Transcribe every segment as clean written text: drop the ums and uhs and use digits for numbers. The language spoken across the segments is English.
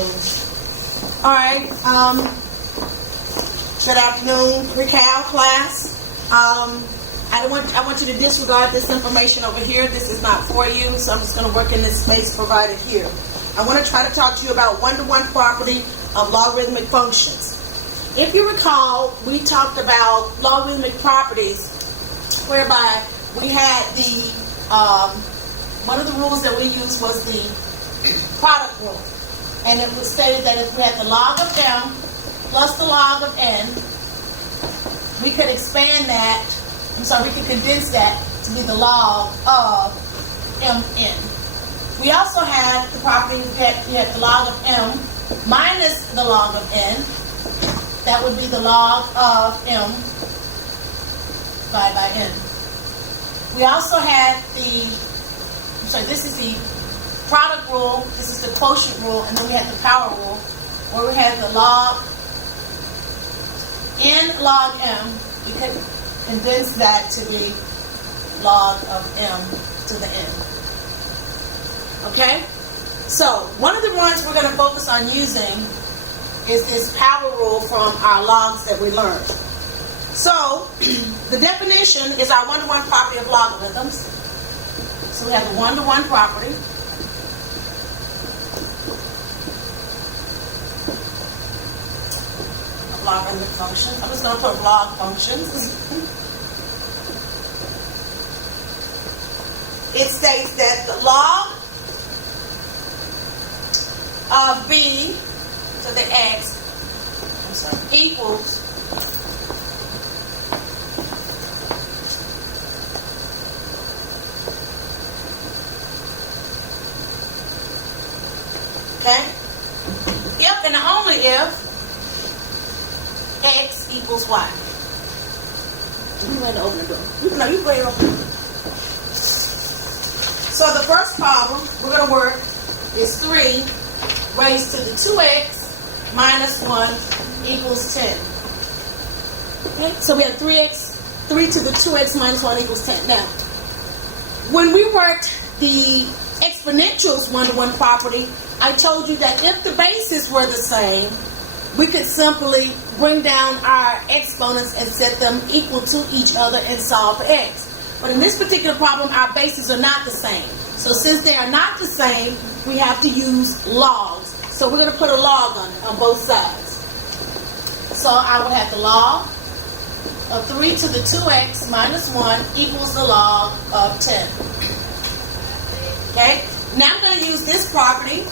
All right. Good afternoon, PRECAL class. I want you to disregard this information over here. This is not for you, so I'm just going to work in this space provided here. I want to try to talk to you about one-to-one property of logarithmic functions. If you recall, we talked about logarithmic properties whereby we had the, one of the rules that we used was the product rule. And it was stated that if we had the log of m plus the log of n, we could expand that, we could condense that to be the log of mn. We also had the property that you had the log of m minus the log of n. That would be the log of m divided by n. We also had this is the product rule, this is the quotient rule, and then we had the power rule, where we had the log n log m. We could condense that to be log of m to the n. Okay? So, one of the ones we're going to focus on using is this power rule from our logs that we learned. So, the definition is our one-to-one property of logarithms. So we have the one-to-one property. Of logarithmic functions. I'm just going to put log functions. It states that the log of b to the x equals if and only if x equals y. You went to open the door. No, you go ahead and open the door. So the first problem we're going to work is 3 raised to the 2x minus 1 equals 10. Okay, so we have 3 to the 2x minus 1 equals 10. Now, when we worked the exponentials one-to-one property, I told you that if the bases were the same, we could simply bring down our exponents and set them equal to each other and solve for x. But in this particular problem, our bases are not the same. So since they are not the same, we have to use logs. So we're going to put a log on both sides. So I would have the log of 3 to the 2x minus 1 equals the log of 10. Okay? Now I'm going to use this property,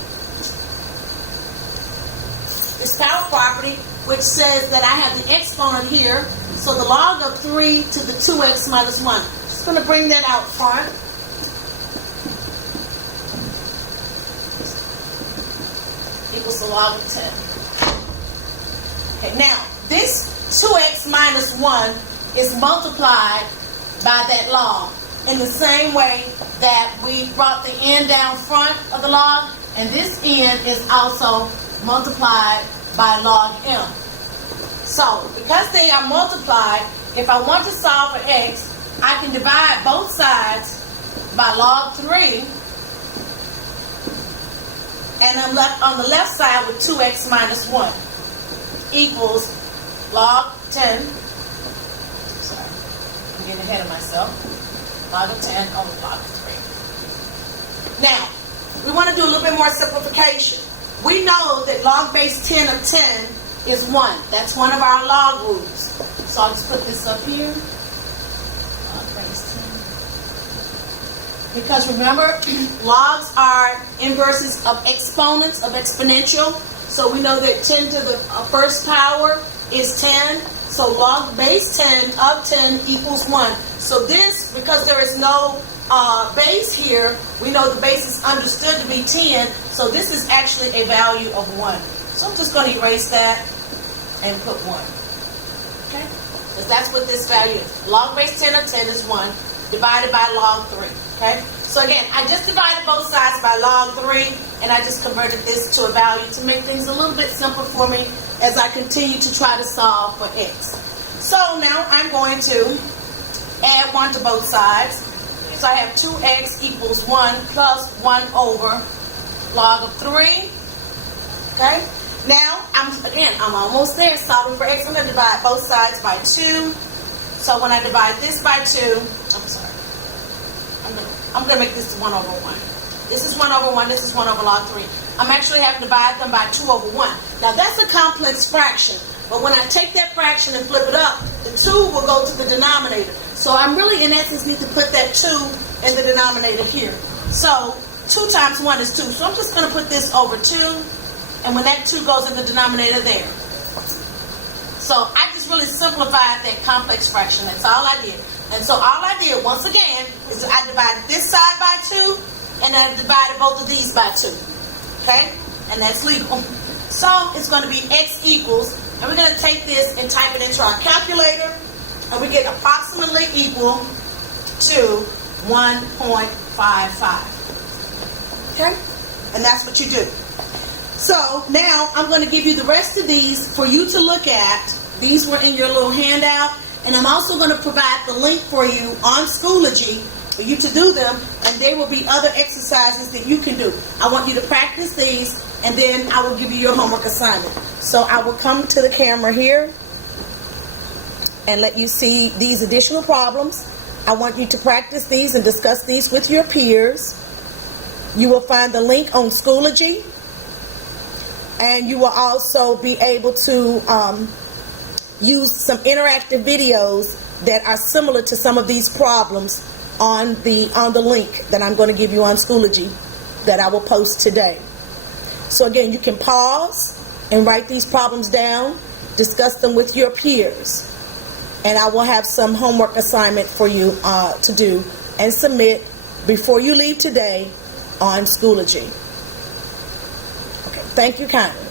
this power property, which says that I have the exponent here. So the log of 3 to the 2x minus 1. Just going to bring that out front. Equals the log of 10. Okay, now this 2x minus 1 is multiplied by that log in the same way that we brought the n down front of the log, and this n is also multiplied by log m. So, because they are multiplied, if I want to solve for x, I can divide both sides by log 3, and I'm left on the left side with 2x minus 1 equals log 10. Sorry, I'm getting ahead of myself. Log of 10 over log of 3. Now, we want to do a little bit more simplification. We know that log base 10 of 10 is 1. That's one of our log rules. So I'll just put this up here. Log base 10. Because remember, logs are inverses of exponents of exponential. So we know that 10 to the first power is 10. So log base 10 of 10 equals 1. So this, because there is no base here, we know the base is understood to be 10. So this is actually a value of 1. So I'm just going to erase that and put 1. Okay? Because that's what this value is. Log base 10 of 10 is 1 divided by log 3. Okay? So again, I just divided both sides by log 3, and I just converted this to a value to make things a little bit simpler for me as I continue to try to solve for x. So now I'm going to add 1 to both sides. So I have 2x equals 1 plus 1 over log of 3 Okay? Now, I'm almost there. Solving for x. I'm going to divide both sides by 2. So when I divide this by 2, I'm sorry. I'm going to make this 1 over 1. This is 1 over 1. This is 1 over log 3. I'm actually having to divide them by 2 over 1. Now, that's a complex fraction. But when I take that fraction and flip it up, the 2 will go to the denominator. So I'm really, in essence, need to put that 2 in the denominator here. So 2 times 1 is 2. So I'm just going to put this over 2. And when that 2 goes in the denominator there. So I just really simplified that complex fraction. That's all I did. And so all I did, once again, is I divided this side by 2. And I divided both of these by 2. Okay? And that's legal. So it's going to be x equals, and we're going to take this and type it into our calculator, and we get approximately equal to 1.55. Okay? And that's what you do. So now I'm going to give you the rest of these for you to look at. These were in your little handout, and I'm also going to provide the link for you on Schoology for you to do them, and there will be other exercises that you can do. I want you to practice these, and then I will give you your homework assignment. So I will come to the camera here and let you see these additional problems. I want you to practice these and discuss these with your peers. You will find the link on Schoology, and you will also be able to use some interactive videos that are similar to some of these problems on the link that I'm going to give you on Schoology that I will post today. So again, you can pause and write these problems down, discuss them with your peers, and I will have some homework assignment for you to do and submit before you leave today on Schoology. Okay, thank you kindly.